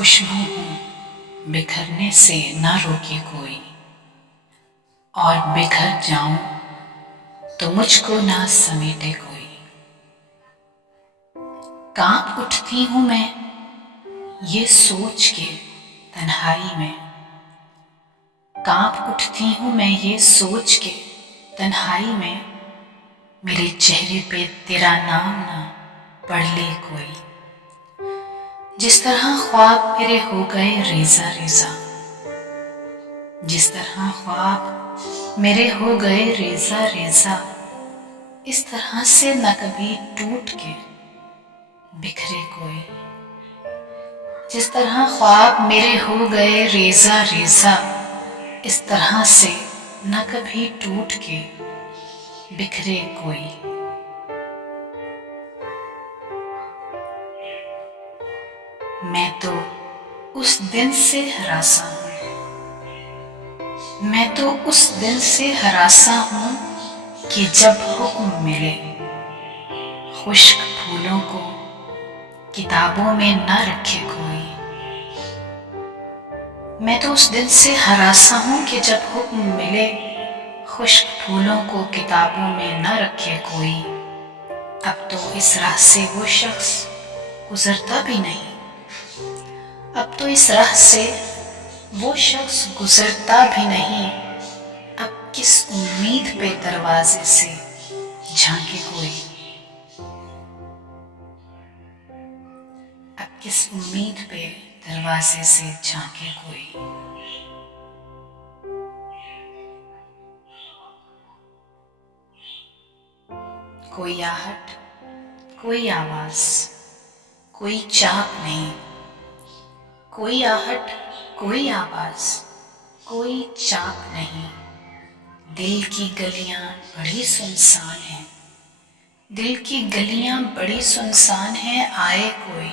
खुशबू हूँ बिखरने से ना रोके कोई, और बिखर जाऊं तो मुझको ना समेटे कोई। कांप उठती हूँ मैं ये सोच के तन्हाई में, कांप उठती हूँ मैं ये सोच के तन्हाई में, मेरे चेहरे पे तेरा नाम ना पढ़ ले कोई। जिस तरह ख्वाब मेरे हो गए रेजा रेजा, जिस तरह ख्वाब मेरे हो गए रेजा रेजा, इस तरह से न कभी टूट के बिखरे कोई। जिस तरह ख्वाब मेरे हो गए रेजा रेजा, इस तरह से न कभी टूट के बिखरे कोई। मैं तो उस दिन से हरासा हूँ, मैं तो उस दिन से हरासा हूँ कि जब हुक्म मिले खुश्क फूलों को किताबों में न रखे कोई। मैं तो उस दिन से हरासा हूँ कि जब हुक्म मिले खुश्क फूलों को किताबों में न रखे कोई। अब तो इस राह से वो शख्स गुजरता भी नहीं, अब तो इस राह से वो शख्स गुजरता भी नहीं। अब किस उम्मीद पे दरवाजे से झांके कोई, अब किस उम्मीद पे दरवाजे से झांके कोई। कोई आहट, कोई आवाज, कोई चाक नहीं, कोई आहट, कोई आवाज, कोई चाक नहीं। दिल की गलियां बड़ी सुनसान हैं, दिल की गलियां बड़ी सुनसान हैं। आए कोई